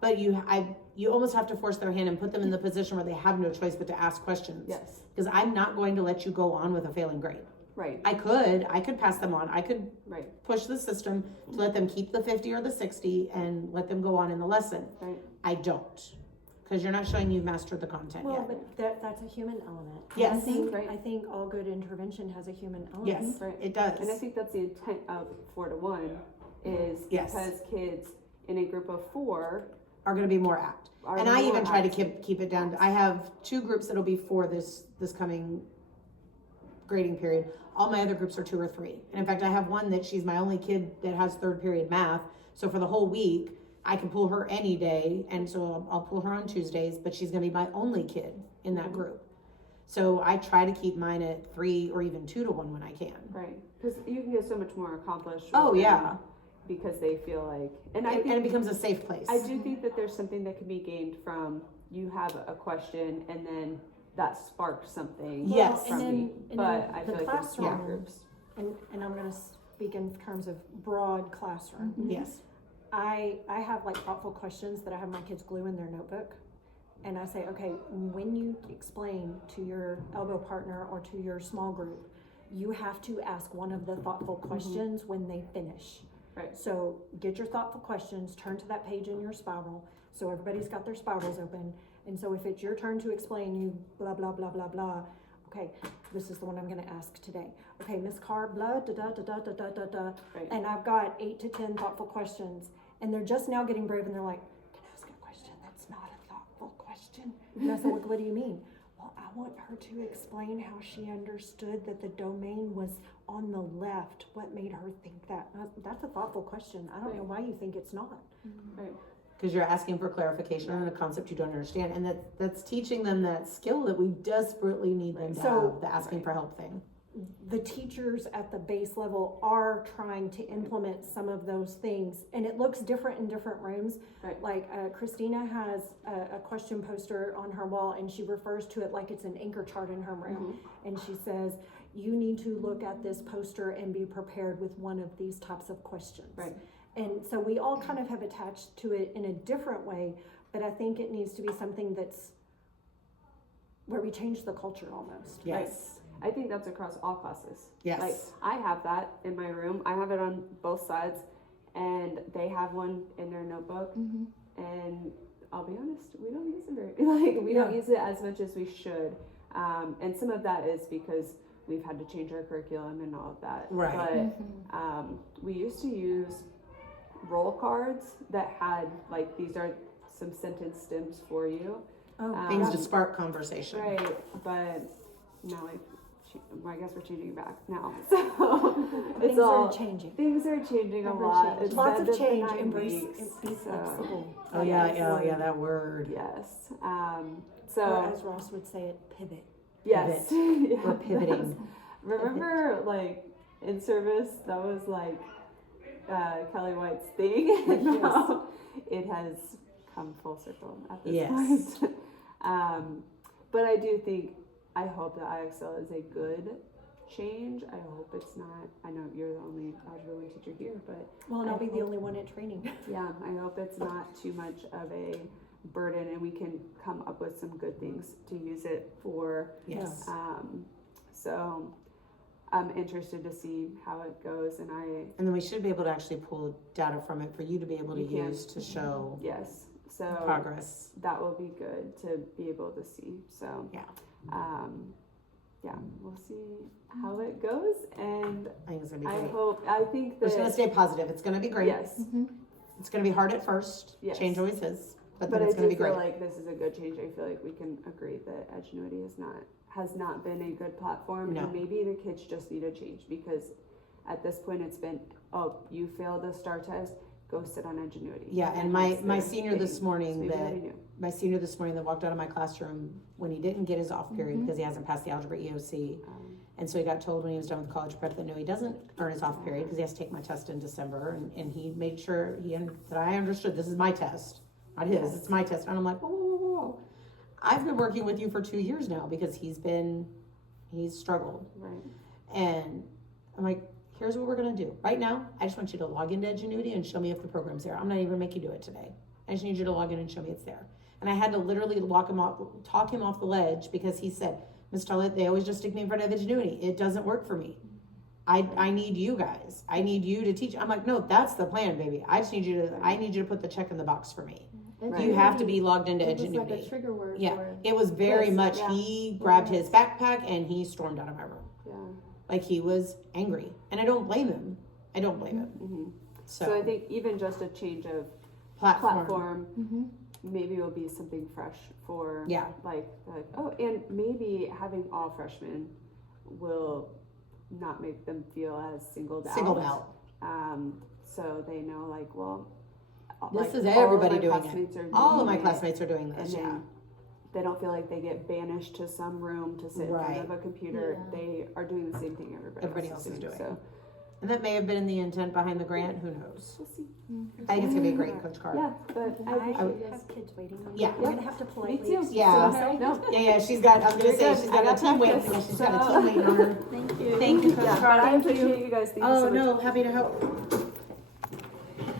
But you almost have to force their hand and put them in the position where they have no choice but to ask questions. Yes. Because I'm not going to let you go on with a failing grade. Right. I could pass them on. I could Right. push the system to let them keep the 50 or the 60 and let them go on in the lesson. Right. I don't. Because you're not showing you've mastered the content Well, yet. but that's a human element. Yes. Right. I think all good intervention has a human element. Yes, Right. it does. And I think that's the intent of 4 to 1 is Yes. because kids in a group of 4 are going to be more apt. are And I more even try to apt. keep it down. I have 2 groups that'll be 4 this coming grading period. All my other groups are 2 or 3. And in fact, I have one that she's my only kid that has 3rd period math. So for the whole week, I can pull her any day. And so I'll pull her on Tuesdays, but she's going to be my only kid in that group. So I try to keep mine at 3 or even 2 to 1 when I can. Right. Because you can get so much more accomplished. with Oh, them yeah. Because they feel like, and it becomes a safe place. I do think that there's something that can be gained from you have a question and then that sparks something. Yes. From me. But I the feel like there's small classroom, groups. and I'm gonna speak in terms of broad classroom. Yes. I have like thoughtful questions that I have my kids glue in their notebook. And I say, okay, when you explain to your elbow partner or to your small group, you have to ask one of the thoughtful questions when they finish. Right. So get your thoughtful questions, turn to that page in your spiral. So everybody's got their spirals open. And so if it's your turn to explain, you blah, blah, blah, blah, blah. Okay, this is the one I'm gonna ask today. Okay, Miss Carr, blah, da, da, da, da, da, da, da, da. Right. And I've got 8 to 10 thoughtful questions. And they're just now getting brave and they're like, can I ask a question that's not a thoughtful question? And I said, well, what do you mean? Well, I want her to explain how she understood that the domain was on the left. What made her think that? That's a thoughtful question. I don't know why you think it's not. Right. Because you're asking for clarification on a concept you don't understand. And that's teaching them that skill that we desperately need them to So- have, the asking for help thing. The teachers at the base level are trying to implement some of those things, and it looks different in different rooms. Right. Like Christina has a question poster on her wall, and she refers to it like it's an anchor chart in her room. And she says, you need to look at this poster and be prepared with one of these types of questions. Right. And so we all kind of have attached to it in a different way, but I think it needs to be something that's where we change the culture almost. Yes. I think that's across all classes. Yes. Like I have that in my room. I have it on both sides, and they have one in their notebook. And I'll be honest, we don't use it very we don't use it as much as we should. And some of that is because we've had to change our curriculum and all of that. Right. But we used to use roll cards that had like these are some sentence stems for you. Oh, Things to spark conversation. Right, but now I've I guess we're changing back now. So it's Things all are changing. things are changing a Ever lot. changing. It's Lots been of the change. 9 Embrace weeks, it. Be so- flexible. Oh, yeah, that word. Yes. Or So as Ross would say it, pivot. yes. We're pivoting. Remember, like in service, that was like Kelly White's thing. And Yes. now it has come full circle at this Yes. point. But I hope that IXL is a good change. I hope it's not. I know you're the only algebra 1 teacher here, but Well, and I'll I be the hope- only one at training. yeah, I hope it's not too much of a burden, and we can come up with some good things to use it for. Yes. So I'm interested to see how it goes, and And then we should be able to actually pull data from it for you to be able to You can. use to show yes, so progress. that will be good to be able to see. So Yeah. Yeah, we'll see how it goes, and I think it's gonna be great. I think We're just gonna that stay positive. It's gonna be great. yes, It's gonna be hard at first. Yes. Change always is, but but then I it's do gonna be feel great. like this is a good change. I feel like we can agree that Edgenuity has not been a good platform, No. and maybe the kids just need a change, because at this point it's been, oh, you failed a STAR test, go sit on Edgenuity. Yeah, and my that's the senior thing. this morning So maybe that already knew. walked out of my classroom when he didn't get his off period because he hasn't passed the algebra EOC. And so he got told when he was done with college prep that no, he doesn't earn his off period because he has to take my test in December. And he made sure that I understood this is my test, not his, Yes. it's my test. And I'm like, whoa. I've been working with you for 2 years now because he's struggled. Right. And I'm like, here's what we're gonna do. Right now, I just want you to log into Edgenuity and show me if the program's there. I'm not even gonna make you do it today. I just need you to log in and show me it's there. And I had to literally talk him off the ledge because he said, Ms. Tarlett, they always just stick me in front of Edgenuity. It doesn't work for me. I need you guys. I need you to teach. I'm like, no, that's the plan, baby. I need you to put the check in the box for me. Right. You have to be logged into It was like a Edgenuity. trigger word Yeah, for it was very Yes, much, yeah. he grabbed his backpack and he stormed out of my room. Yeah. Like he was angry. And I don't blame him. Mhm. So, So I think even just a change of platform. platform, maybe it'll be something fresh for Yeah. like oh, and maybe having all freshmen will not make them feel as singled out. So they know like, well, This is all of everybody my doing classmates are All of my doing it, classmates are doing and this, yeah. then they don't feel like they get banished to some room to sit in Right. front of a computer. Yeah. They are doing the same thing everybody Everybody else else is doing. So And that may have been the intent behind the grant, who knows? we'll see. I think it's gonna be great, Coach Carr. Yeah, but I have kids waiting on me. Yeah. I'm gonna have to me politely. too. excuse Yeah. myself. No, Yeah, she's got, I was gonna You're say, good. she's I got got a team waiting, practice. she's got a So- team waiting on her. Thank you. Thank you, Coach yeah, Carr. I Thank you. appreciate you guys. Thank you Oh, so much. no, happy to help.